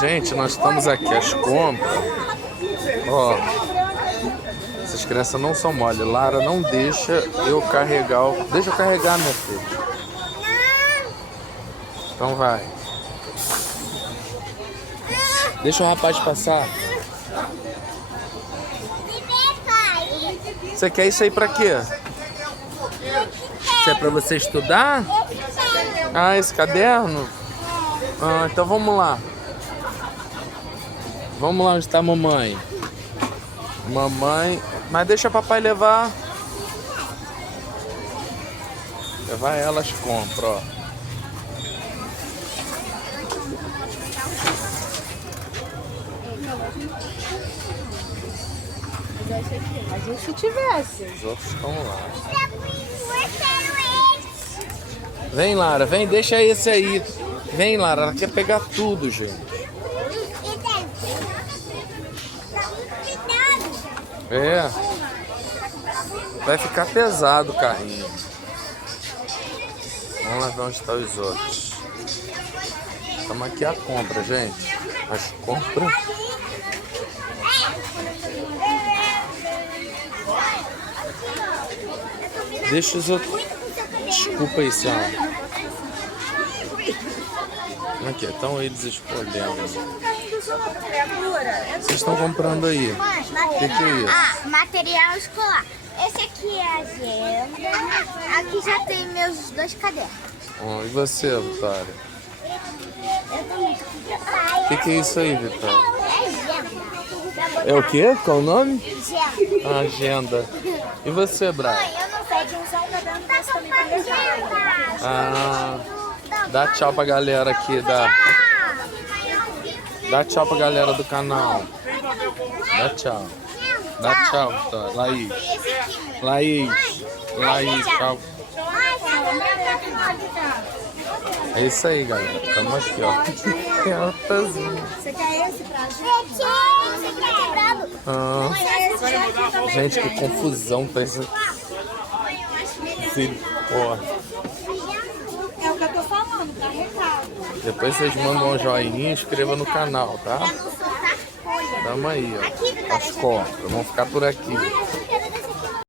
Gente, nós estamos aqui, as compras. Ó, essas crianças não são mole. Lara, não deixa eu carregar. Deixa eu carregar, minha filha. Então vai. Deixa o rapaz passar. Você quer isso aí pra quê? Isso é pra você estudar? Ah, esse caderno? Ah, então vamos lá. Vamos lá onde está a mamãe. Mamãe... Mas deixa papai levar. Levar elas compram, ó. Mas e se tivesse? Os outros estão lá. Vem, Lara, vem, deixa esse aí. Vem, Lara, ela quer pegar tudo, gente. É. Vai ficar pesado o carrinho. Vamos lá ver onde estão os outros. Estamos aqui a compra, gente. As compras. Deixa os outros. Desculpa aí, senhora. Aqui, estão eles escolhendo. Vocês estão comprando aí? O que é isso? Ah, material escolar. Esse aqui é a agenda. Aqui já tem meus 2 cadernos. E você, Vitória? Eu também. O que é isso aí, Vitória? É agenda. É o quê? Qual o nome? Agenda. Agenda. E você, Braga? Eu não sei quem são cadernos desse também pra levar. Ah, dá tchau pra galera aqui, dá tchau pra galera do canal. Dá tchau. Dá tchau, Vitória. Laís, tchau. É isso aí, galera. Estamos aqui, ó. Você quer esse pra gente? Esse aqui é quebrado. Ah, gente, que confusão tá isso. Porra. É o que eu tô falando, tá recado. Depois vocês mandam um joinha e inscreva no canal, tá? Tamo aí, ó. As compras. Vamos ficar por aqui.